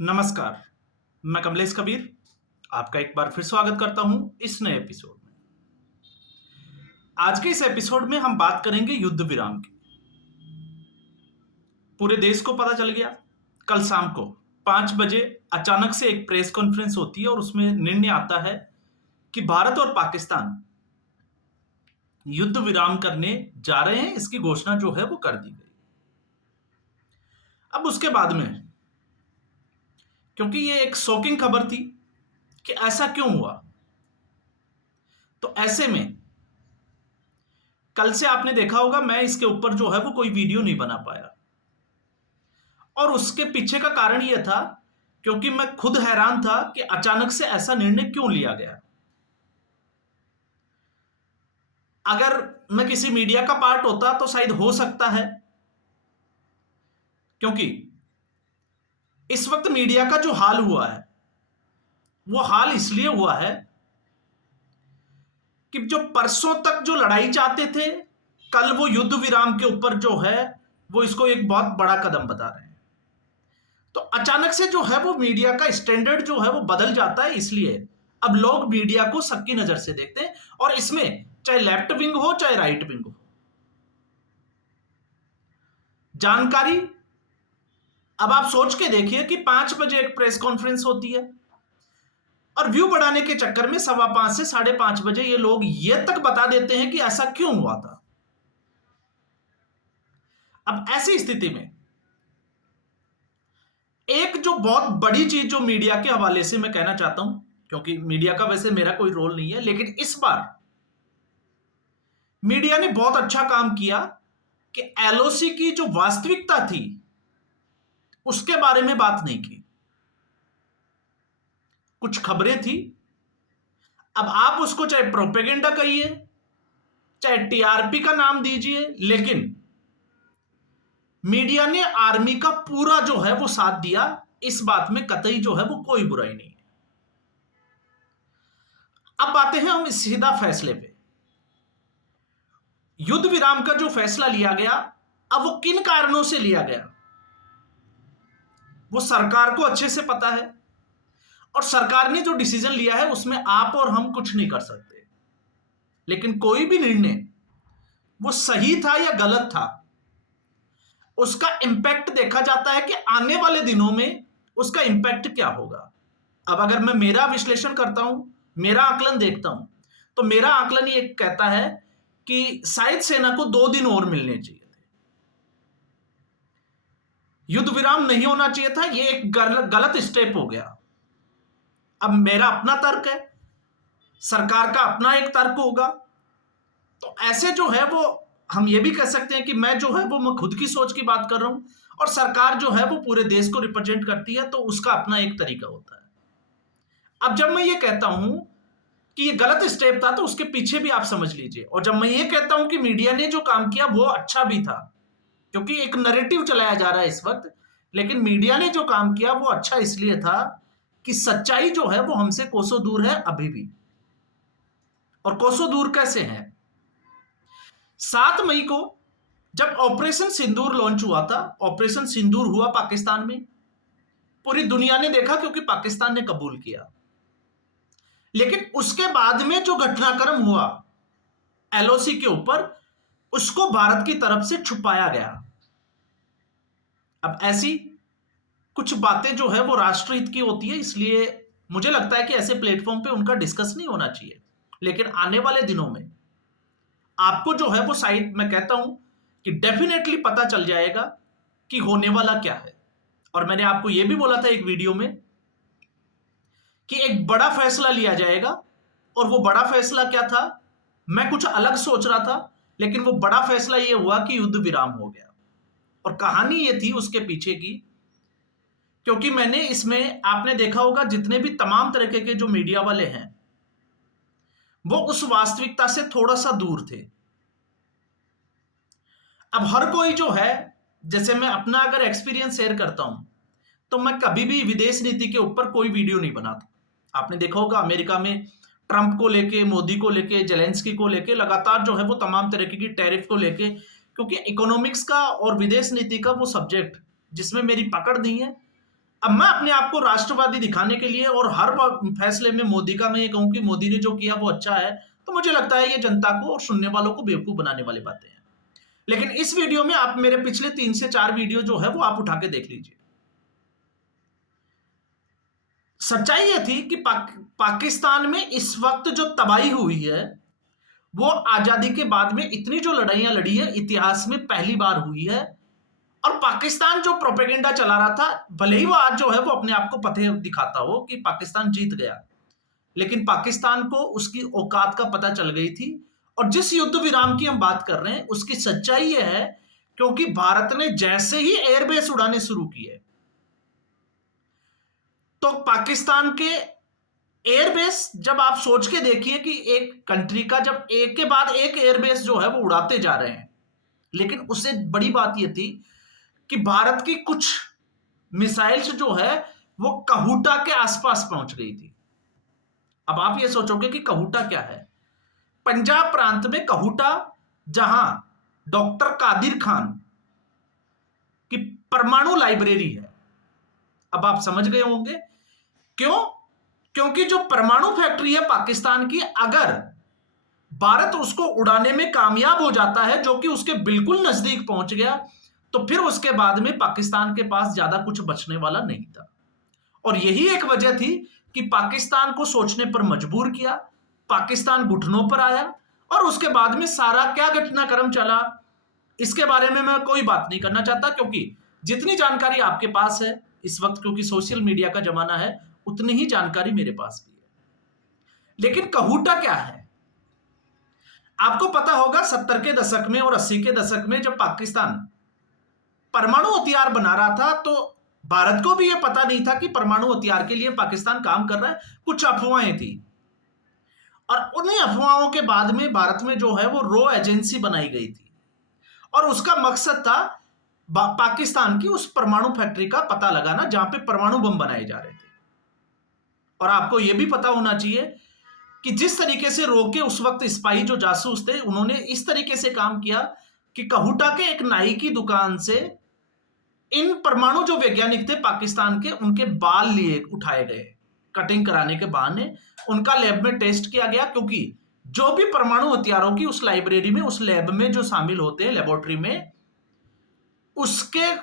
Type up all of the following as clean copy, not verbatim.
नमस्कार, मैं कमलेश कबीर आपका एक बार फिर स्वागत करता हूं इस नए एपिसोड में। आज के इस एपिसोड में हम बात करेंगे युद्ध विराम की। पूरे देश को पता चल गया, कल शाम को 5 बजे अचानक से एक प्रेस कॉन्फ्रेंस होती है और उसमें निर्णय आता है कि भारत और पाकिस्तान युद्ध विराम करने जा रहे हैं। इसकी घोषणा जो है वो कर दी गई। अब उसके बाद में, क्योंकि ये एक शॉकिंग खबर थी कि ऐसा क्यों हुआ, तो ऐसे में कल से आपने देखा होगा मैं इसके ऊपर जो है वो कोई वीडियो नहीं बना पाया। और उसके पीछे का कारण यह था क्योंकि मैं खुद हैरान था कि अचानक से ऐसा निर्णय क्यों लिया गया। अगर मैं किसी मीडिया का पार्ट होता तो शायद हो सकता है, क्योंकि इस वक्त मीडिया का जो हाल हुआ है वो हाल इसलिए हुआ है कि जो परसों तक जो लड़ाई चाहते थे, कल वो युद्ध विराम के ऊपर जो है वो इसको एक बहुत बड़ा कदम बता रहे हैं। तो अचानक से जो है वो मीडिया का स्टैंडर्ड जो है वो बदल जाता है। इसलिए अब लोग मीडिया को सबकी नजर से देखते हैं, और इसमें चाहे लेफ्ट विंग हो चाहे राइट विंग हो, जानकारी। अब आप सोच के देखिए कि 5 बजे एक प्रेस कॉन्फ्रेंस होती है और व्यू बढ़ाने के चक्कर में 5:15 से 5:30 बजे ये लोग ये तक बता देते हैं कि ऐसा क्यों हुआ था। अब ऐसी स्थिति में एक जो बहुत बड़ी चीज जो मीडिया के हवाले से मैं कहना चाहता हूं, क्योंकि मीडिया का वैसे मेरा कोई रोल नहीं है, लेकिन इस बार मीडिया ने बहुत अच्छा काम किया कि एलओसी की जो वास्तविकता थी उसके बारे में बात नहीं की। कुछ खबरें थी, अब आप उसको चाहे प्रोपेगेंडा कहिए चाहे टीआरपी का नाम दीजिए, लेकिन मीडिया ने आर्मी का पूरा जो है वो साथ दिया। इस बात में कतई जो है वो कोई बुराई नहीं है। अब आते हैं हम सीधा फैसले पे। युद्ध विराम का जो फैसला लिया गया, अब वो किन कारणों से लिया गया वो सरकार को अच्छे से पता है, और सरकार ने जो डिसीजन लिया है उसमें आप और हम कुछ नहीं कर सकते। लेकिन कोई भी निर्णय वो सही था या गलत था, उसका इंपैक्ट देखा जाता है कि आने वाले दिनों में उसका इंपैक्ट क्या होगा। अब अगर मैं मेरा विश्लेषण करता हूं, मेरा आकलन देखता हूं, तो मेरा आकलन ये कहता है कि शायद सेना को 2 दिन और मिलने चाहिए थे। युद्ध विराम नहीं होना चाहिए था, ये एक गलत स्टेप हो गया। अब मेरा अपना तर्क है, सरकार का अपना एक तर्क होगा। तो ऐसे जो है वो हम ये भी कह सकते हैं कि मैं जो है वो मैं खुद की सोच की बात कर रहा हूं, और सरकार जो है वो पूरे देश को रिप्रेजेंट करती है, तो उसका अपना एक तरीका होता है। अब जब मैं ये कहता हूं कि ये गलत स्टेप था, तो उसके पीछे भी आप समझ लीजिए। और जब मैं ये कहता हूं कि मीडिया ने जो काम किया वो अच्छा भी था, क्योंकि एक नैरेटिव चलाया जा रहा है इस वक्त, लेकिन मीडिया ने जो काम किया वो अच्छा इसलिए था कि सच्चाई जो है वो हमसे कोसों दूर है अभी भी। और कोसों दूर कैसे है? 7 मई को जब ऑपरेशन सिंदूर लॉन्च हुआ था, ऑपरेशन सिंदूर हुआ पाकिस्तान में, पूरी दुनिया ने देखा क्योंकि पाकिस्तान ने कबूल किया। लेकिन उसके बाद में जो घटनाक्रम हुआ एलओसी के ऊपर, उसको भारत की तरफ से छुपाया गया। अब ऐसी कुछ बातें जो है वो राष्ट्रहित की होती है, इसलिए मुझे लगता है कि ऐसे प्लेटफॉर्म पे उनका डिस्कस नहीं होना चाहिए। लेकिन आने वाले दिनों में आपको जो है वो शायद मैं कहता हूं कि डेफिनेटली पता चल जाएगा कि होने वाला क्या है। और मैंने आपको यह भी बोला था एक वीडियो में कि एक बड़ा फैसला लिया जाएगा, और वो बड़ा फैसला क्या था, मैं कुछ अलग सोच रहा था, लेकिन वो बड़ा फैसला ये हुआ कि युद्ध विराम हो गया। और कहानी ये थी उसके पीछे की, क्योंकि मैंने इसमें आपने देखा होगा जितने भी तमाम तरीके के जो मीडिया वाले हैं वो उस वास्तविकता से थोड़ा सा दूर थे। अब हर कोई जो है, जैसे मैं अपना अगर एक्सपीरियंस शेयर करता हूं, तो मैं कभी भी विदेश नीति के ऊपर कोई वीडियो नहीं बनाता। आपने देखा होगा अमेरिका में ट्रंप को लेके, मोदी को लेके, जेलेंस्की को लेके लगातार जो है वो तमाम तरीके की टैरिफ को लेके, क्योंकि इकोनॉमिक्स का और विदेश नीति का वो सब्जेक्ट जिसमें मेरी पकड़ नहीं है, अब मैं अपने आप को राष्ट्रवादी दिखाने के लिए और हर फैसले में मोदी का मैं ये कहूं कि मोदी ने जो किया वो अच्छा है, तो मुझे लगता है ये जनता को और सुनने वालों को बेवकूफ बनाने वाली बातें हैं। लेकिन इस वीडियो में आप मेरे पिछले 3 से 4 वीडियो जो है वो आप उठा के देख लीजिए। सच्चाई ये थी कि पाकिस्तान में इस वक्त जो तबाही हुई है वो आजादी के बाद में इतनी जो लड़ाइयां लड़ी है इतिहास में पहली बार हुई है। और पाकिस्तान जो प्रोपेगेंडा चला रहा था, भले ही वो आज जो है वो अपने आप को पते दिखाता हो कि पाकिस्तान जीत गया, लेकिन पाकिस्तान को उसकी औकात का पता चल गई थी। और जिस युद्ध विराम की हम बात कर रहे हैं उसकी सच्चाई यह है, क्योंकि भारत ने जैसे ही एयरबेस उड़ाने शुरू किए तो पाकिस्तान के एयरबेस, जब आप सोच के देखिए कि एक कंट्री का जब एक के बाद एक एयरबेस जो है वो उड़ाते जा रहे हैं, लेकिन उससे बड़ी बात यह थी कि भारत की कुछ मिसाइल्स जो है वो कहूटा के आसपास पहुंच गई थी। अब आप ये सोचोगे कि कहूटा क्या है। पंजाब प्रांत में कहूटा, जहां डॉक्टर कादिर खान की परमाणु लाइब्रेरी है। अब आप समझ गए होंगे क्यों? क्योंकि जो परमाणु फैक्ट्री है पाकिस्तान की, अगर भारत उसको उड़ाने में कामयाब हो जाता है, जो कि उसके बिल्कुल नजदीक पहुंच गया, तो फिर उसके बाद में पाकिस्तान के पास ज्यादा कुछ बचने वाला नहीं था। और यही एक वजह थी कि पाकिस्तान को सोचने पर मजबूर किया, पाकिस्तान घुटनों पर आया, और उसके बाद में सारा क्या घटनाक्रम चला इसके बारे में मैं कोई बात नहीं करना चाहता, क्योंकि जितनी जानकारी आपके पास है इस वक्त, क्योंकि सोशल मीडिया का जमाना है, उतनी ही जानकारी मेरे पास भी है। लेकिन कहूटा क्या है आपको पता होगा। 70 के दशक में और 80 के दशक में जब पाकिस्तान परमाणु हथियार बना रहा था, तो भारत को भी यह पता नहीं था कि परमाणु हथियार के लिए पाकिस्तान काम कर रहा है। कुछ अफवाहें थी, और उन्हीं अफवाहों के बाद में भारत में जो है वो रो एजेंसी बनाई गई थी, और उसका मकसद था पाकिस्तान की उस परमाणु फैक्ट्री का पता लगाना जहां पे परमाणु बम बनाए जा रहे थे। और आपको यह भी पता होना चाहिए कि जिस तरीके से रो के उस वक्त स्पाई जो जासूस थे, उन्होंने इस तरीके से काम किया कि कहूटा के एक नाई की दुकान से इन परमाणु जो वैज्ञानिक थे पाकिस्तान के, उनके बाल लिए उठाए गए, कटिंग कराने के बहाने उनका लैब में टेस्ट किया गया। क्योंकि जो भी परमाणु हथियारों की उस लाइब्रेरी में, उस लैब में जो शामिल होते हैं लेबोरेटरी में, उसके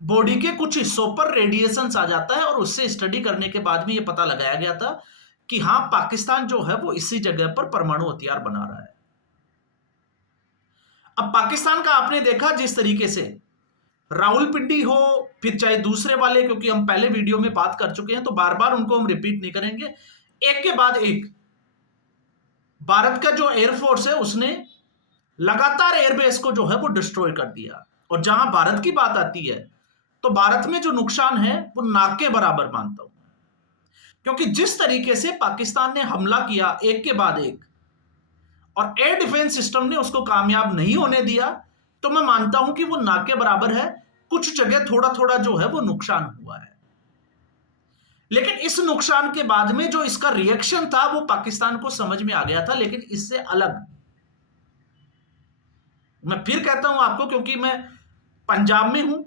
बॉडी के कुछ हिस्सों पर रेडिएशन आ जाता है, और उससे स्टडी करने के बाद में यह पता लगाया गया था कि हां, पाकिस्तान जो है वो इसी जगह पर परमाणु हथियार बना रहा है। अब पाकिस्तान का आपने देखा जिस तरीके से रावलपिंडी हो, फिर चाहे दूसरे वाले, क्योंकि हम पहले वीडियो में बात कर चुके हैं तो बार बार उनको हम रिपीट नहीं करेंगे, एक के बाद एक भारत का जो एयरफोर्स है उसने लगातार एयरबेस को जो है वो डिस्ट्रॉय कर दिया। और जहां भारत की बात आती है तो भारत में जो नुकसान है वो नाक के बराबर मानता हूं, क्योंकि जिस तरीके से पाकिस्तान ने हमला किया एक के बाद एक, और एयर डिफेंस सिस्टम ने उसको कामयाब नहीं होने दिया, तो मैं मानता हूं कि वो ना के बराबर है। कुछ जगह थोड़ा थोड़ा जो है वो नुकसान हुआ है, लेकिन इस नुकसान के बाद में जो इसका रिएक्शन था वो पाकिस्तान को समझ में आ गया था। लेकिन इससे अलग, मैं फिर कहता हूं आपको, क्योंकि मैं पंजाब में हूं,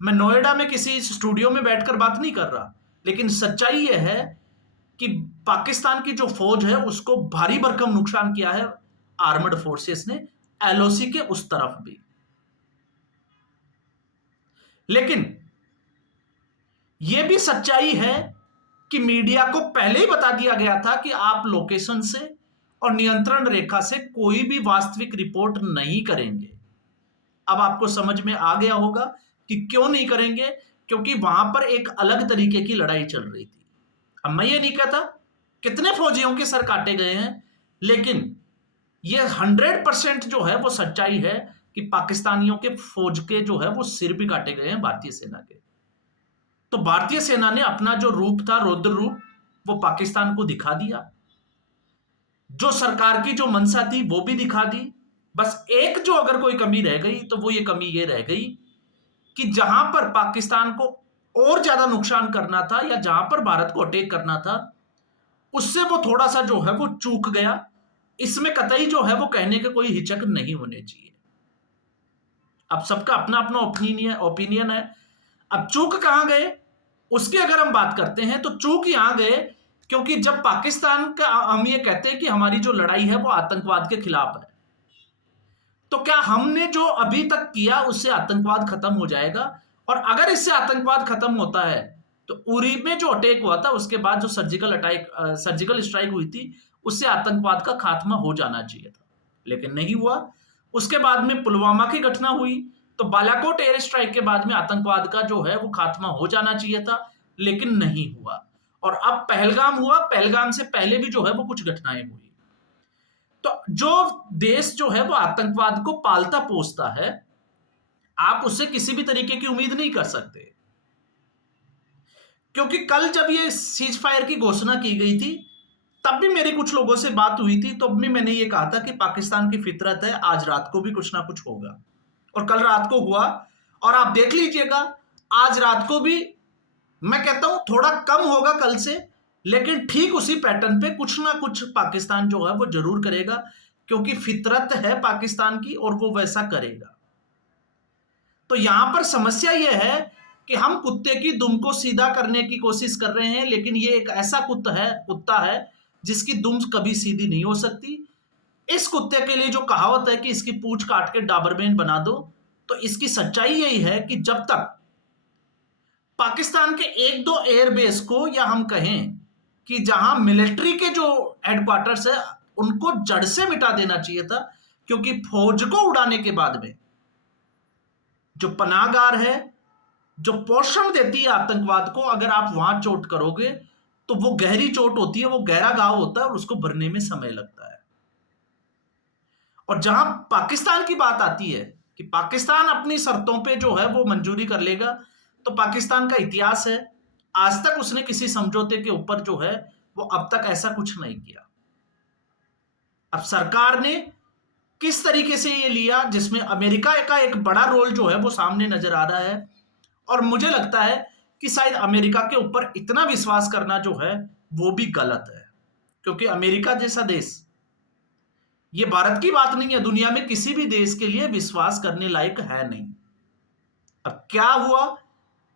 मैं नोएडा में किसी स्टूडियो में बैठकर बात नहीं कर रहा, लेकिन सच्चाई यह है कि पाकिस्तान की जो फौज है उसको भारी भरकम नुकसान किया है आर्मड फोर्सेस ने, एलओसी के उस तरफ भी। लेकिन यह भी सच्चाई है कि मीडिया को पहले ही बता दिया गया था कि आप लोकेशन से और नियंत्रण रेखा से कोई भी वास्तविक रिपोर्ट नहीं करेंगे। अब आपको समझ में आ गया होगा कि क्यों नहीं करेंगे, क्योंकि वहां पर एक अलग तरीके की लड़ाई चल रही थी। अब मैं ये नहीं कहता कितने फौजियों के सर काटे गए हैं, लेकिन ये 100% जो है वो सच्चाई है कि पाकिस्तानियों के फौज के जो है वो सिर भी काटे गए हैं भारतीय सेना के। तो भारतीय सेना ने अपना जो रूप था, रौद्र रूप, वो पाकिस्तान को दिखा दिया। जो सरकार की जो मंशा थी वो भी दिखा दी। बस एक जो अगर कोई कमी रह गई तो वो ये कमी ये रह गई कि जहां पर पाकिस्तान को और ज्यादा नुकसान करना था या जहां पर भारत को अटैक करना था, उससे वो थोड़ा सा जो है वो चूक गया। इसमें कतई जो है वो कहने के कोई हिचक नहीं होने चाहिए। अब सबका अपना अपना ओपिनियन है। अब चूक कहां गए, उसकी अगर हम बात करते हैं तो चूक यहां गए, क्योंकि जब पाकिस्तान का हम ये कहते हैं कि हमारी जो लड़ाई है वो आतंकवाद के खिलाफ है, तो क्या हमने जो अभी तक किया उससे आतंकवाद खत्म हो जाएगा? और अगर इससे आतंकवाद खत्म होता है तो उरी में जो अटैक हुआ था उसके बाद जो सर्जिकल स्ट्राइक हुई थी, उससे आतंकवाद का खात्मा हो जाना चाहिए था, लेकिन नहीं हुआ। उसके बाद में पुलवामा की घटना हुई, तो बालाकोट एयर स्ट्राइक के बाद में आतंकवाद का जो है वो खात्मा हो जाना चाहिए था, लेकिन नहीं हुआ। और अब पहलगाम हुआ, पहलगाम से पहले भी जो है वो कुछ घटनाएं हुई। तो जो देश जो है वो आतंकवाद को पालता पोसता है, आप उससे किसी भी तरीके की उम्मीद नहीं कर सकते। क्योंकि कल जब ये सीज फायर की घोषणा की गई थी, तब भी मेरी कुछ लोगों से बात हुई थी, तो भी मैंने ये कहा था कि पाकिस्तान की फितरत है, आज रात को भी कुछ ना कुछ होगा। और कल रात को हुआ, और आप देख लीजिएगा आज रात को भी मैं कहता हूं थोड़ा कम होगा कल से, लेकिन ठीक उसी पैटर्न पे कुछ ना कुछ पाकिस्तान जो है वो जरूर करेगा, क्योंकि फितरत है पाकिस्तान की और वो वैसा करेगा। तो यहां पर समस्या यह है कि हम कुत्ते की दुम को सीधा करने की कोशिश कर रहे हैं, लेकिन ये एक ऐसा कुत्ता है जिसकी दुम कभी सीधी नहीं हो सकती। इस कुत्ते के लिए जो कहावत है कि इसकी पूंछ काट के डाबरमैन बना दो, तो इसकी सच्चाई यही है कि जब तक पाकिस्तान के एक दो एयरबेस को, या हम कहें कि जहां मिलिट्री के जो हेडक्वार्टर्स है उनको जड़ से मिटा देना चाहिए था, क्योंकि फौज को उड़ाने के बाद में जो पनाहगार है, जो पोषण देती है आतंकवाद को, अगर आप वहां चोट करोगे तो वो गहरी चोट होती है, वो गहरा घाव होता है और उसको भरने में समय लगता है। और जहां पाकिस्तान की बात आती है कि पाकिस्तान अपनी शर्तों पे जो है वो मंजूरी कर लेगा, तो पाकिस्तान का इतिहास है, आज तक उसने किसी समझौते के ऊपर जो है वो अब तक ऐसा कुछ नहीं किया। अब सरकार ने किस तरीके से ये लिया, जिसमें अमेरिका का एक बड़ा रोल जो है वो सामने नजर आ रहा है, और मुझे लगता है कि शायद अमेरिका के ऊपर इतना विश्वास करना जो है वो भी गलत है, क्योंकि अमेरिका जैसा देश, ये भारत की बात नहीं है, दुनिया में किसी भी देश के लिए विश्वास करने लायक है नहीं। अब क्या हुआ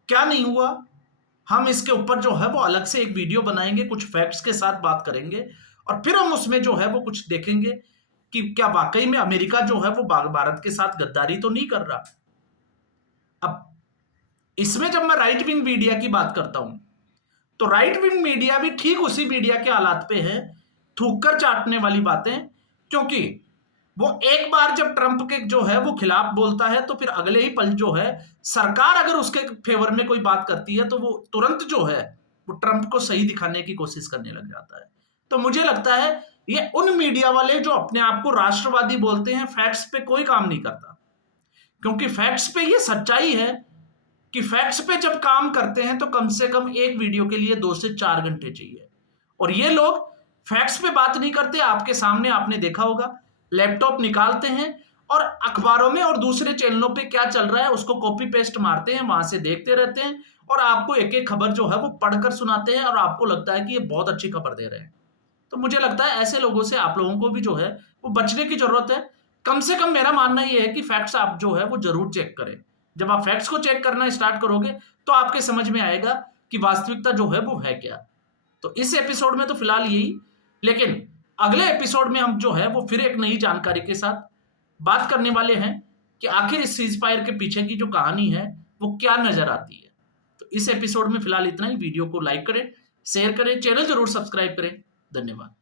क्या नहीं हुआ, हम इसके ऊपर जो है वो अलग से एक वीडियो बनाएंगे, कुछ फैक्ट्स के साथ बात करेंगे, और फिर हम उसमें जो है वो कुछ देखेंगे कि क्या वाकई में अमेरिका जो है वो भारत के साथ गद्दारी तो नहीं कर रहा। अब इसमें जब मैं राइट विंग मीडिया की बात करता हूं, तो राइट विंग मीडिया भी ठीक उसी मीडिया के हालात पे है, थूक कर चाटने वाली बातें, क्योंकि वो एक बार जब ट्रंप के जो है वो खिलाफ बोलता है, तो फिर अगले ही पल जो है सरकार अगर उसके फेवर में कोई बात करती है तो वो तुरंत जो है वो ट्रंप को सही दिखाने की कोशिश करने लग जाता है। तो मुझे लगता है ये उन मीडिया वाले जो अपने आप को राष्ट्रवादी बोलते हैं, फैक्ट्स पे कोई काम नहीं करता, क्योंकि फैक्ट्स पे ये सच्चाई है कि फैक्ट्स पे जब काम करते हैं तो कम से कम एक वीडियो के लिए 2 से 4 घंटे चाहिए, और ये लोग फैक्ट्स पे बात नहीं करते। आपके सामने आपने देखा होगा, लैपटॉप निकालते हैं और अखबारों में और दूसरे चैनलों पे क्या चल रहा है उसको कॉपी पेस्ट मारते हैं, वहां से देखते रहते हैं, और आपको एक एक खबर जो है वो पढ़कर सुनाते हैं, और आपको लगता है कि ये बहुत अच्छी खबर दे रहे हैं। तो मुझे लगता है ऐसे लोगों से आप लोगों को भी जो है वो बचने की जरूरत है। कम से कम मेरा मानना यह है कि फैक्ट्स आप जो है वो जरूर चेक करें। जब आप फैक्ट्स को चेक करना स्टार्ट करोगे तो आपके समझ में आएगा कि वास्तविकता जो है वो है क्या। तो इस एपिसोड में तो फिलहाल यही, लेकिन अगले एपिसोड में हम जो है वो फिर एक नई जानकारी के साथ बात करने वाले हैं कि आखिर इस सीज फायर के पीछे की जो कहानी है वो क्या नजर आती है। तो इस एपिसोड में फिलहाल इतना ही। वीडियो को लाइक करें, शेयर करें, चैनल जरूर सब्सक्राइब करें। धन्यवाद।